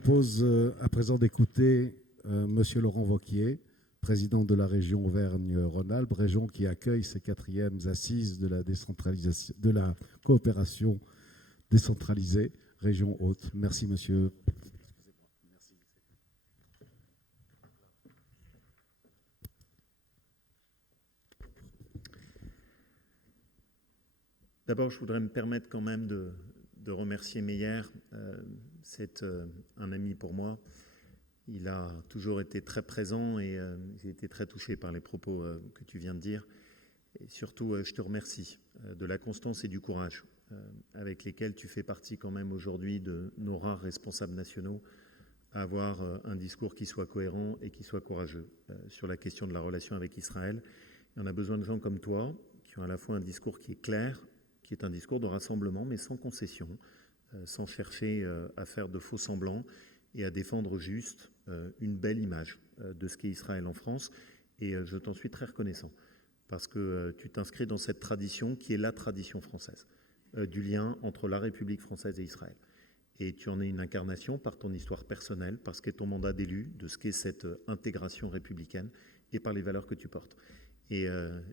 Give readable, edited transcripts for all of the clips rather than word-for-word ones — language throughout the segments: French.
propose à présent d'écouter Monsieur Laurent Wauquiez, président de la région Auvergne-Rhône-Alpes, région qui accueille ses 4e assises de la décentralisation, de la coopération décentralisée, région haute. Merci, monsieur. D'abord, je voudrais me permettre quand même de remercier Meyer. C'est un ami pour moi. Il a toujours été très présent et j'ai été très touché par les propos que tu viens de dire. Et surtout, je te remercie de la constance et du courage avec lesquels tu fais partie quand même aujourd'hui de nos rares responsables nationaux à avoir un discours qui soit cohérent et qui soit courageux sur la question de la relation avec Israël. Et on a besoin de gens comme toi qui ont à la fois un discours qui est clair, qui est un discours de rassemblement, mais sans concession, sans chercher à faire de faux semblants et à défendre juste une belle image de ce qu'est Israël en France. Et je t'en suis très reconnaissant, parce que tu t'inscris dans cette tradition qui est la tradition française, du lien entre la République française et Israël. Et tu en es une incarnation par ton histoire personnelle, par ce qu'est ton mandat d'élu, de ce qu'est cette intégration républicaine et par les valeurs que tu portes. Et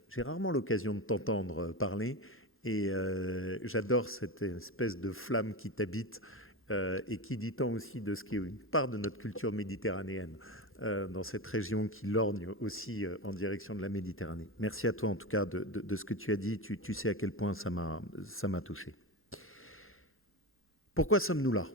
j'ai rarement l'occasion de t'entendre parler, et j'adore cette espèce de flamme qui t'habite et qui dit tant aussi de ce qui est une part de notre culture méditerranéenne dans cette région qui lorgne aussi en direction de la Méditerranée. Merci à toi en tout cas de ce que tu as dit. Tu sais à quel point ça m'a touché. Pourquoi sommes-nous là ?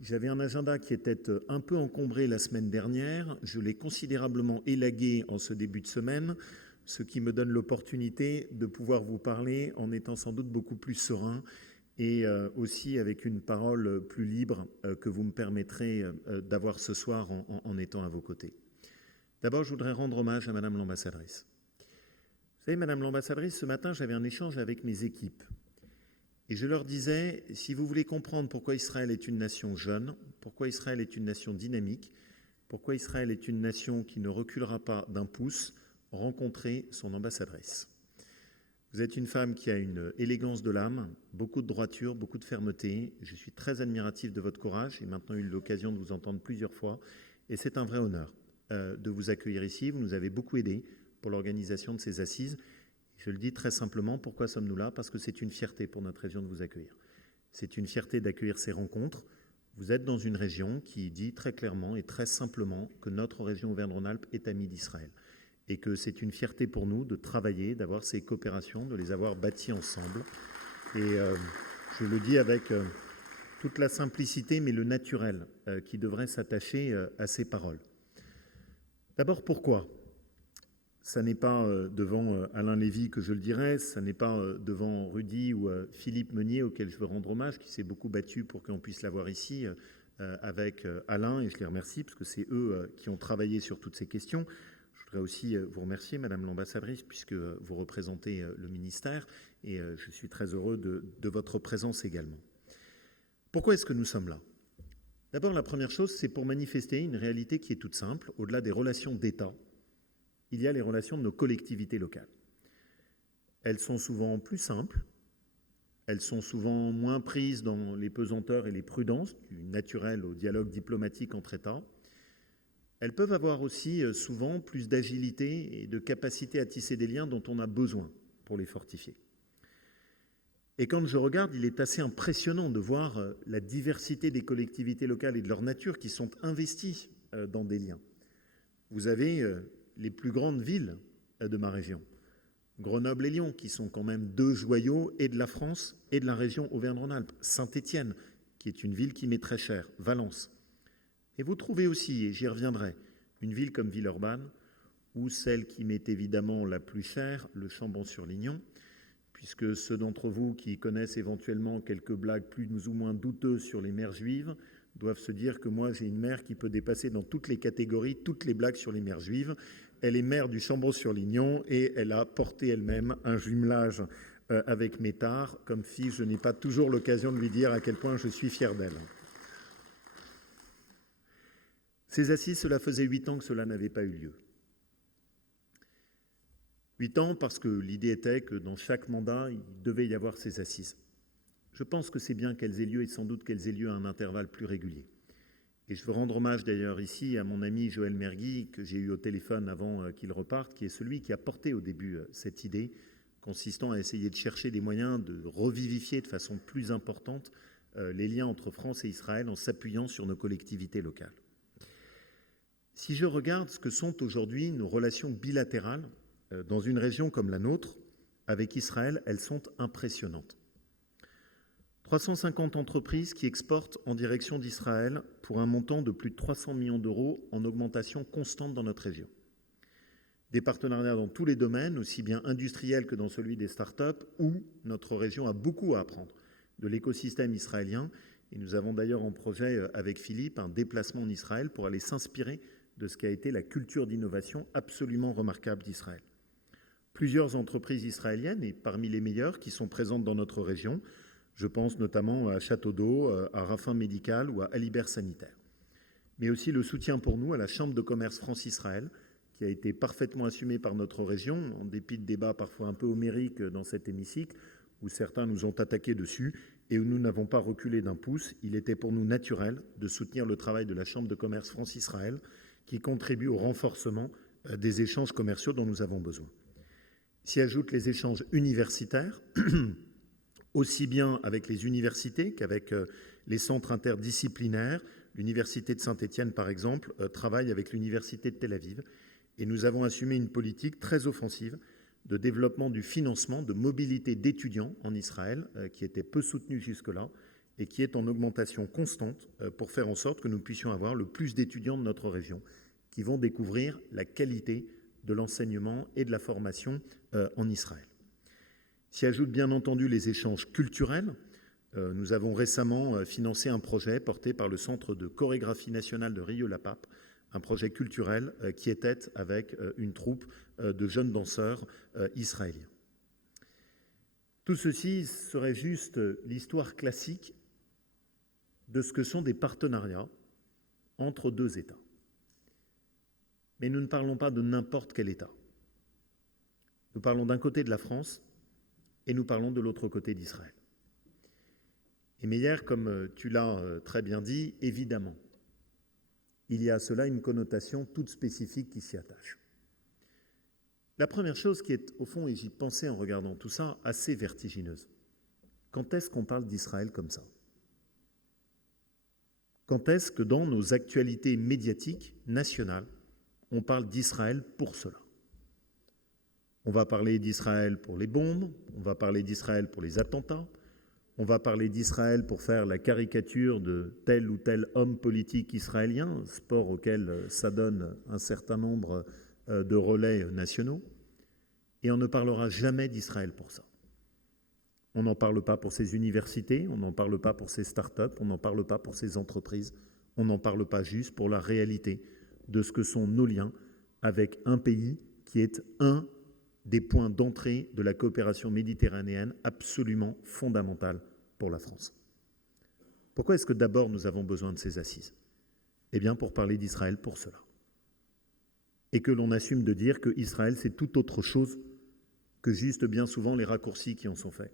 J'avais un agenda qui était un peu encombré la semaine dernière. Je l'ai considérablement élagué en ce début de semaine, ce qui me donne l'opportunité de pouvoir vous parler en étant sans doute beaucoup plus serein et aussi avec une parole plus libre que vous me permettrez d'avoir ce soir en étant à vos côtés. D'abord, je voudrais rendre hommage à Madame l'ambassadrice. Vous savez, Madame l'ambassadrice, ce matin, j'avais un échange avec mes équipes. Et je leur disais, si vous voulez comprendre pourquoi Israël est une nation jeune, pourquoi Israël est une nation dynamique, pourquoi Israël est une nation qui ne reculera pas d'un pouce, rencontrez son ambassadrice. Vous êtes une femme qui a une élégance de l'âme, beaucoup de droiture, beaucoup de fermeté. Je suis très admiratif de votre courage. J'ai maintenant eu l'occasion de vous entendre plusieurs fois. Et c'est un vrai honneur de vous accueillir ici. Vous nous avez beaucoup aidé pour l'organisation de ces assises. Je le dis très simplement, pourquoi sommes-nous là ? Parce que c'est une fierté pour notre région de vous accueillir. C'est une fierté d'accueillir ces rencontres. Vous êtes dans une région qui dit très clairement et très simplement que notre région Auvergne-Rhône-Alpes est amie d'Israël. Et que c'est une fierté pour nous de travailler, d'avoir ces coopérations, de les avoir bâties ensemble. Et je le dis avec toute la simplicité, mais le naturel qui devrait s'attacher à ces paroles. D'abord, pourquoi ? Ça n'est pas devant Alain Lévy que je le dirais, ça n'est pas devant Rudy ou Philippe Meunier, auquel je veux rendre hommage, qui s'est beaucoup battu pour qu'on puisse l'avoir ici avec Alain, et je les remercie, parce que c'est eux qui ont travaillé sur toutes ces questions. Je voudrais aussi vous remercier, Madame l'ambassadrice, puisque vous représentez le ministère, et je suis très heureux de votre présence également. Pourquoi est-ce que nous sommes là ? D'abord, la première chose, c'est pour manifester une réalité qui est toute simple, au-delà des relations d'État. Il y a les relations de nos collectivités locales. Elles sont souvent plus simples, elles sont souvent moins prises dans les pesanteurs et les prudences du naturel au dialogue diplomatique entre États. Elles peuvent avoir aussi souvent plus d'agilité et de capacité à tisser des liens dont on a besoin pour les fortifier. Et quand je regarde, il est assez impressionnant de voir la diversité des collectivités locales et de leur nature qui sont investies dans des liens. Vous avez les plus grandes villes de ma région, Grenoble et Lyon, qui sont quand même deux joyaux et de la France et de la région Auvergne-Rhône-Alpes. Saint-Étienne, qui est une ville qui m'est très chère, Valence. Et vous trouvez aussi, et j'y reviendrai, une ville comme Villeurbanne, ou celle qui m'est évidemment la plus chère, le Chambon-sur-Lignon, puisque ceux d'entre vous qui connaissent éventuellement quelques blagues plus ou moins douteuses sur les mères juives doivent se dire que moi j'ai une mère qui peut dépasser dans toutes les catégories, toutes les blagues sur les mères juives. Elle est maire du Chambon-sur-Lignon et elle a porté elle-même un jumelage avec Métard. Comme fille, je n'ai pas toujours l'occasion de lui dire à quel point je suis fier d'elle. Ces assises, cela faisait 8 ans que cela n'avait pas eu lieu. 8 ans parce que l'idée était que dans chaque mandat, il devait y avoir ces assises. Je pense que c'est bien qu'elles aient lieu et sans doute qu'elles aient lieu à un intervalle plus régulier. Et je veux rendre hommage d'ailleurs ici à mon ami Joël Mergui, que j'ai eu au téléphone avant qu'il reparte, qui est celui qui a porté au début cette idée, consistant à essayer de chercher des moyens de revivifier de façon plus importante les liens entre France et Israël en s'appuyant sur nos collectivités locales. Si je regarde ce que sont aujourd'hui nos relations bilatérales dans une région comme la nôtre, avec Israël, elles sont impressionnantes. 350 entreprises qui exportent en direction d'Israël pour un montant de plus de 300 millions d'euros en augmentation constante dans notre région. Des partenariats dans tous les domaines, aussi bien industriels que dans celui des startups, où notre région a beaucoup à apprendre de l'écosystème israélien. Et nous avons d'ailleurs en projet avec Philippe un déplacement en Israël pour aller s'inspirer de ce qu'a été la culture d'innovation absolument remarquable d'Israël. Plusieurs entreprises israéliennes, et parmi les meilleures, qui sont présentes dans notre région. Je pense notamment à Château d'Eau, à Raffin Médical ou à Alibert Sanitaire. Mais aussi le soutien pour nous à la Chambre de commerce France-Israël, qui a été parfaitement assumée par notre région, en dépit de débats parfois un peu homériques dans cet hémicycle, où certains nous ont attaqués dessus et où nous n'avons pas reculé d'un pouce. Il était pour nous naturel de soutenir le travail de la Chambre de commerce France-Israël, qui contribue au renforcement des échanges commerciaux dont nous avons besoin. S'y ajoutent les échanges universitaires, aussi bien avec les universités qu'avec les centres interdisciplinaires. L'université de Saint-Étienne, par exemple, travaille avec l'université de Tel Aviv. Et nous avons assumé une politique très offensive de développement du financement, de mobilité d'étudiants en Israël, qui était peu soutenue jusque-là et qui est en augmentation constante pour faire en sorte que nous puissions avoir le plus d'étudiants de notre région qui vont découvrir la qualité de l'enseignement et de la formation en Israël. S'y ajoutent bien entendu les échanges culturels. Nous avons récemment financé un projet porté par le Centre de chorégraphie nationale de Rieux-la-Pape, un projet culturel qui était avec une troupe de jeunes danseurs israéliens. Tout ceci serait juste l'histoire classique de ce que sont des partenariats entre deux États. Mais nous ne parlons pas de n'importe quel État. Nous parlons d'un côté de la France et nous parlons de l'autre côté d'Israël. Et Meyer, comme tu l'as très bien dit, évidemment, il y a à cela une connotation toute spécifique qui s'y attache. La première chose qui est, au fond, et j'y pensais en regardant tout ça, assez vertigineuse. Quand est-ce qu'on parle d'Israël comme ça ? Quand est-ce que dans nos actualités médiatiques nationales, on parle d'Israël pour cela ? On va parler d'Israël pour les bombes, on va parler d'Israël pour les attentats, on va parler d'Israël pour faire la caricature de tel ou tel homme politique israélien, sport auquel ça donne un certain nombre de relais nationaux, et on ne parlera jamais d'Israël pour ça. On n'en parle pas pour ses universités, on n'en parle pas pour ses start-up, on n'en parle pas pour ses entreprises, on n'en parle pas juste pour la réalité de ce que sont nos liens avec un pays qui est un des points d'entrée de la coopération méditerranéenne absolument fondamentale pour la France. Pourquoi est-ce que d'abord nous avons besoin de ces assises ? Eh bien pour parler d'Israël pour cela. Et que l'on assume de dire que Israël c'est tout autre chose que juste bien souvent les raccourcis qui en sont faits.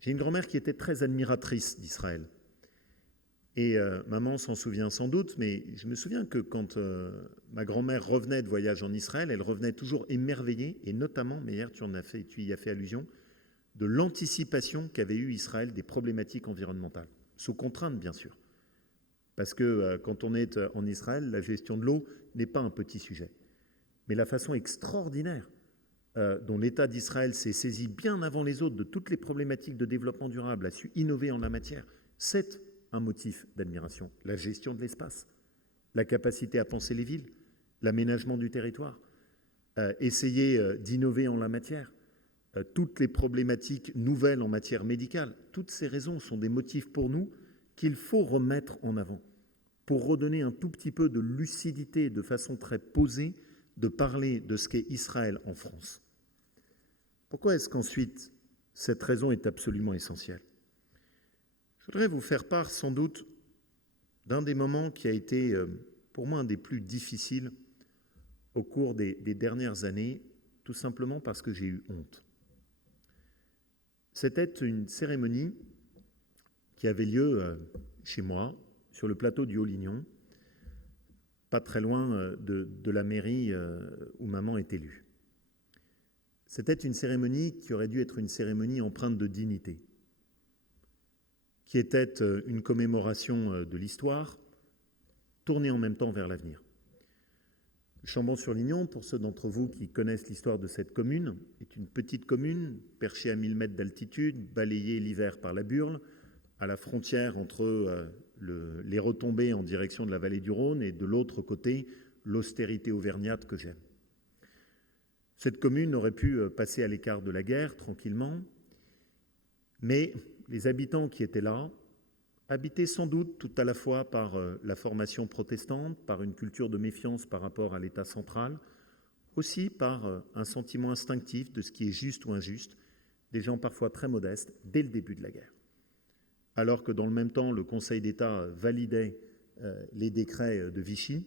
J'ai une grand-mère qui était très admiratrice d'Israël. Et maman s'en souvient sans doute, mais je me souviens que quand ma grand-mère revenait de voyage en Israël, elle revenait toujours émerveillée, et notamment, mais hier tu y as fait allusion, de l'anticipation qu'avait eu Israël des problématiques environnementales, sous contrainte bien sûr. Parce que quand on est en Israël, la gestion de l'eau n'est pas un petit sujet. Mais la façon extraordinaire dont l'État d'Israël s'est saisi bien avant les autres de toutes les problématiques de développement durable, a su innover en la matière, c'est un motif d'admiration. La gestion de l'espace, la capacité à penser les villes, l'aménagement du territoire, essayer d'innover en la matière, toutes les problématiques nouvelles en matière médicale. Toutes ces raisons sont des motifs pour nous qu'il faut remettre en avant pour redonner un tout petit peu de lucidité, de façon très posée, de parler de ce qu'est Israël en France. Pourquoi est-ce qu'ensuite cette raison est absolument essentielle ? Je voudrais vous faire part sans doute d'un des moments qui a été pour moi un des plus difficiles au cours des dernières années, tout simplement parce que j'ai eu honte. C'était une cérémonie qui avait lieu chez moi, sur le plateau du Haut-Lignon, pas très loin de la mairie où maman est élue. C'était une cérémonie qui aurait dû être une cérémonie empreinte de dignité, qui était une commémoration de l'histoire, tournée en même temps vers l'avenir. Chambon-sur-Lignon, pour ceux d'entre vous qui connaissent l'histoire de cette commune, est une petite commune perchée à 1000 mètres d'altitude, balayée l'hiver par la Burle, à la frontière entre les retombées en direction de la vallée du Rhône et de l'autre côté, l'austérité auvergnate que j'aime. Cette commune aurait pu passer à l'écart de la guerre tranquillement, mais les habitants qui étaient là, habités sans doute tout à la fois par la formation protestante, par une culture de méfiance par rapport à l'État central, aussi par un sentiment instinctif de ce qui est juste ou injuste, des gens parfois très modestes dès le début de la guerre. Alors que dans le même temps, le Conseil d'État validait les décrets de Vichy,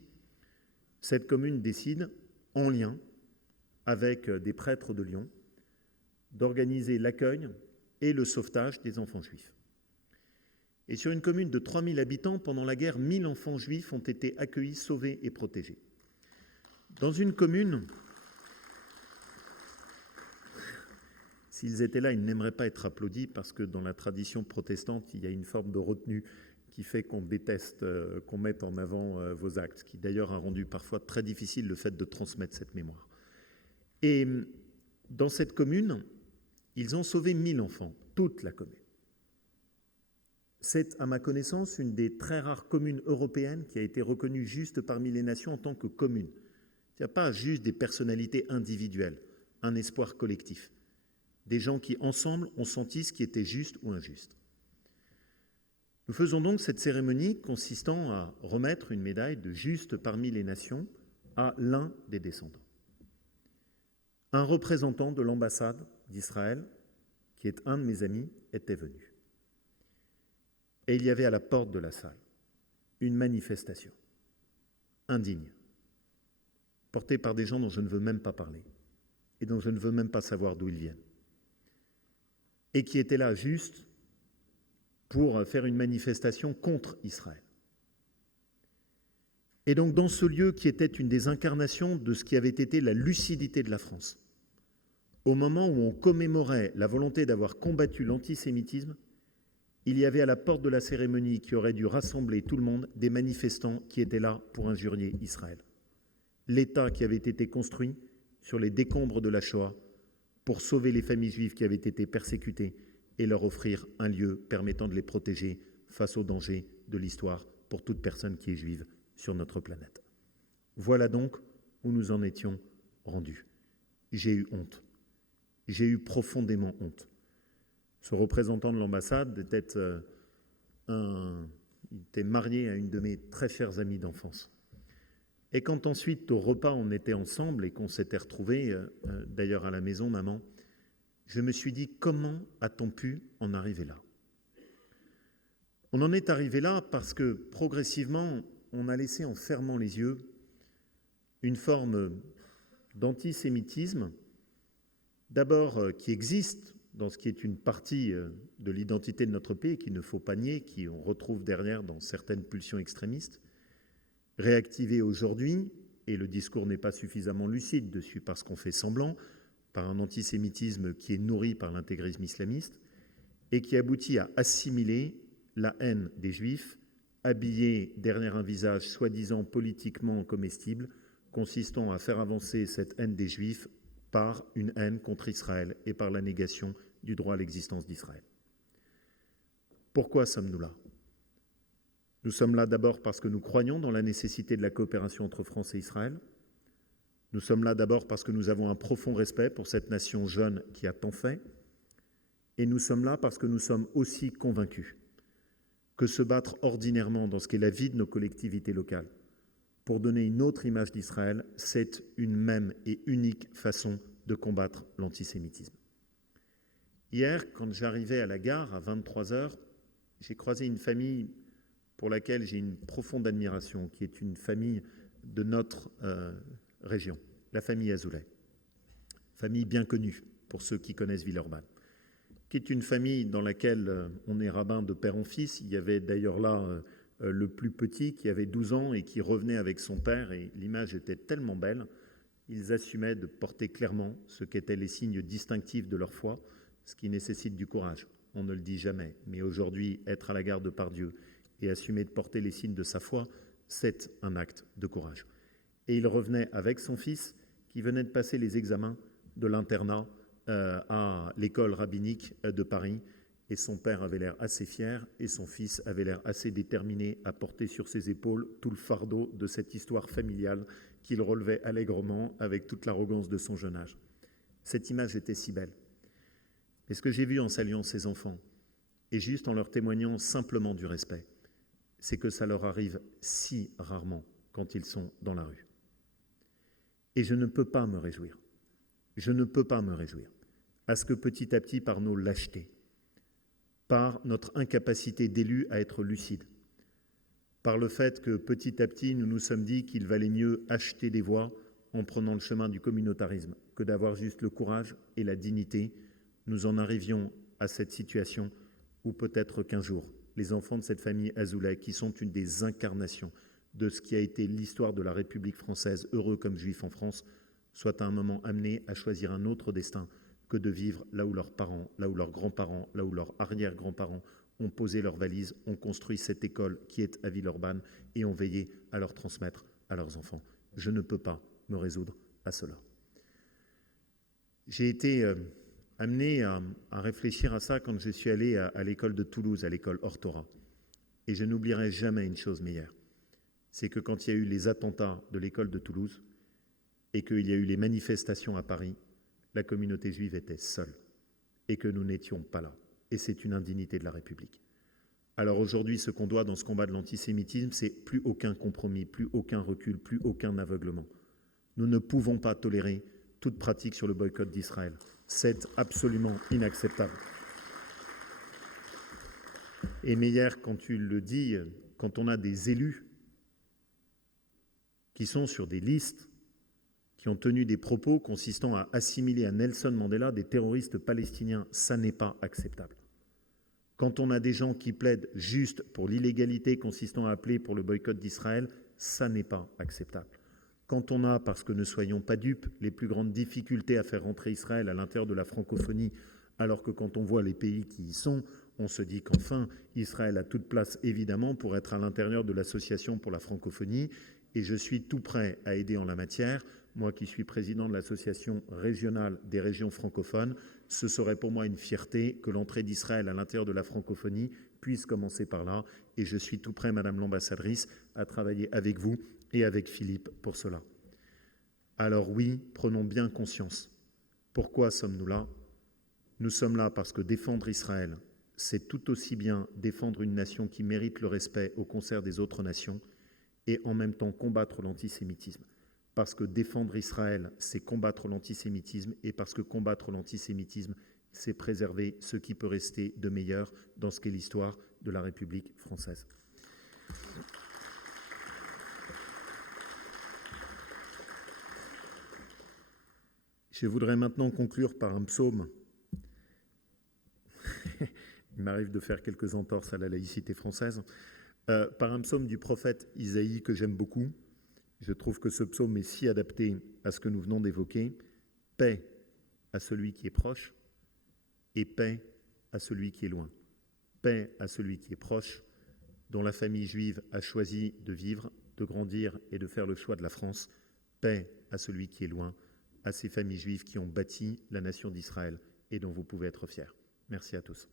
cette commune décide, en lien avec des prêtres de Lyon, d'organiser l'accueil et le sauvetage des enfants juifs. Et sur une commune de 3000 habitants, pendant la guerre, 1000 enfants juifs ont été accueillis, sauvés et protégés. Dans une commune, s'ils étaient là, ils n'aimeraient pas être applaudis parce que dans la tradition protestante, il y a une forme de retenue qui fait qu'on déteste qu'on mette en avant vos actes, qui d'ailleurs a rendu parfois très difficile le fait de transmettre cette mémoire. Et dans cette commune, ils ont sauvé 1000 enfants, toute la commune. C'est, à ma connaissance, une des très rares communes européennes qui a été reconnue juste parmi les nations en tant que commune. Il n'y a pas juste des personnalités individuelles, un espoir collectif. Des gens qui, ensemble, ont senti ce qui était juste ou injuste. Nous faisons donc cette cérémonie consistant à remettre une médaille de juste parmi les nations à l'un des descendants. Un représentant de l'ambassade d'Israël, qui est un de mes amis, était venu. Et il y avait à la porte de la salle une manifestation indigne, portée par des gens dont je ne veux même pas parler et dont je ne veux même pas savoir d'où ils viennent, et qui étaient là juste pour faire une manifestation contre Israël. Et donc dans ce lieu qui était une des incarnations de ce qui avait été la lucidité de la France, au moment où on commémorait la volonté d'avoir combattu l'antisémitisme, il y avait à la porte de la cérémonie qui aurait dû rassembler tout le monde des manifestants qui étaient là pour injurier Israël. L'État qui avait été construit sur les décombres de la Shoah pour sauver les familles juives qui avaient été persécutées et leur offrir un lieu permettant de les protéger face aux dangers de l'histoire pour toute personne qui est juive sur notre planète. Voilà donc où nous en étions rendus. J'ai eu honte. J'ai eu profondément honte. Ce représentant de l'ambassade était marié à une de mes très chères amies d'enfance. Et quand ensuite, au repas, on était ensemble et qu'on s'était retrouvés, d'ailleurs à la maison, maman, je me suis dit, comment a-t-on pu en arriver là ? On en est arrivé là parce que progressivement, on a laissé en fermant les yeux une forme d'antisémitisme, d'abord qui existe dans ce qui est une partie de l'identité de notre pays, qu'il ne faut pas nier, qu'on retrouve derrière dans certaines pulsions extrémistes, réactivée aujourd'hui, et le discours n'est pas suffisamment lucide dessus parce qu'on fait semblant, par un antisémitisme qui est nourri par l'intégrisme islamiste, et qui aboutit à assimiler la haine des Juifs, habillée derrière un visage soi-disant politiquement comestible, consistant à faire avancer cette haine des Juifs par une haine contre Israël et par la négation du droit à l'existence d'Israël. Pourquoi sommes-nous là ? Nous sommes là d'abord parce que nous croyons dans la nécessité de la coopération entre France et Israël. Nous sommes là d'abord parce que nous avons un profond respect pour cette nation jeune qui a tant fait. Et nous sommes là parce que nous sommes aussi convaincus que se battre ordinairement dans ce qu'est la vie de nos collectivités locales pour donner une autre image d'Israël, c'est une même et unique façon de combattre l'antisémitisme. Hier, quand j'arrivais à la gare à 23h, j'ai croisé une famille pour laquelle j'ai une profonde admiration, qui est une famille de notre région, la famille Azoulay. Famille bien connue pour ceux qui connaissent Villeurbanne, qui est une famille dans laquelle on est rabbin de père en fils. Il y avait d'ailleurs là le plus petit qui avait 12 ans et qui revenait avec son père, et l'image était tellement belle. Ils assumaient de porter clairement ce qu'étaient les signes distinctifs de leur foi, ce qui nécessite du courage. On ne le dit jamais, mais aujourd'hui, être à la garde par Dieu et assumer de porter les signes de sa foi, c'est un acte de courage. Et il revenait avec son fils qui venait de passer les examens de l'internat à l'école rabbinique de Paris. Et son père avait l'air assez fier et son fils avait l'air assez déterminé à porter sur ses épaules tout le fardeau de cette histoire familiale qu'il relevait allègrement avec toute l'arrogance de son jeune âge. Cette image était si belle. Et ce que j'ai vu en saluant ces enfants, et juste en leur témoignant simplement du respect, c'est que ça leur arrive si rarement quand ils sont dans la rue. Et je ne peux pas me réjouir. Je ne peux pas me réjouir à ce que petit à petit, par nos lâchetés, par notre incapacité d'élus à être lucides, par le fait que petit à petit, nous nous sommes dit qu'il valait mieux acheter des voix en prenant le chemin du communautarisme que d'avoir juste le courage et la dignité, nous en arrivions à cette situation où peut-être qu'un jour, les enfants de cette famille Azoulay, qui sont une des incarnations de ce qui a été l'histoire de la République française, heureux comme juifs en France, soient à un moment amenés à choisir un autre destin que de vivre là où leurs parents, là où leurs grands-parents, là où leurs arrière-grands-parents ont posé leurs valises, ont construit cette école qui est à Villeurbanne et ont veillé à leur transmettre à leurs enfants. Je ne peux pas me résoudre à cela. J'ai été amené à réfléchir à ça quand je suis allé à l'école de Toulouse, à l'école Hors-Torah. Et je n'oublierai jamais une chose meilleure. C'est que quand il y a eu les attentats de l'école de Toulouse et qu'il y a eu les manifestations à Paris, la communauté juive était seule et que nous n'étions pas là. Et c'est une indignité de la République. Alors aujourd'hui, ce qu'on doit dans ce combat de l'antisémitisme, c'est plus aucun compromis, plus aucun recul, plus aucun aveuglement. Nous ne pouvons pas tolérer toute pratique sur le boycott d'Israël. C'est absolument inacceptable. Et Meyer, quand tu le dis, quand on a des élus qui sont sur des listes, qui ont tenu des propos consistant à assimiler à Nelson Mandela des terroristes palestiniens, ça n'est pas acceptable. Quand on a des gens qui plaident juste pour l'illégalité consistant à appeler pour le boycott d'Israël, ça n'est pas acceptable. Quand on a, parce que ne soyons pas dupes, les plus grandes difficultés à faire rentrer Israël à l'intérieur de la francophonie, alors que quand on voit les pays qui y sont, on se dit qu'enfin, Israël a toute place évidemment pour être à l'intérieur de l'association pour la francophonie, et je suis tout prêt à aider en la matière. Moi qui suis président de l'association régionale des régions francophones, ce serait pour moi une fierté que l'entrée d'Israël à l'intérieur de la francophonie puisse commencer par là. Et je suis tout prêt, Madame l'ambassadrice, à travailler avec vous et avec Philippe pour cela. Alors oui, prenons bien conscience. Pourquoi sommes-nous là ? Nous sommes là parce que défendre Israël, c'est tout aussi bien défendre une nation qui mérite le respect au concert des autres nations et en même temps combattre l'antisémitisme. Parce que défendre Israël, c'est combattre l'antisémitisme, et parce que combattre l'antisémitisme, c'est préserver ce qui peut rester de meilleur dans ce qu'est l'histoire de la République française. Je voudrais maintenant conclure par un psaume. Il m'arrive de faire quelques entorses à la laïcité française. Par un psaume du prophète Isaïe que j'aime beaucoup. Je trouve que ce psaume est si adapté à ce que nous venons d'évoquer. Paix à celui qui est proche et paix à celui qui est loin. Paix à celui qui est proche, dont la famille juive a choisi de vivre, de grandir et de faire le choix de la France. Paix à celui qui est loin, à ces familles juives qui ont bâti la nation d'Israël et dont vous pouvez être fiers. Merci à tous.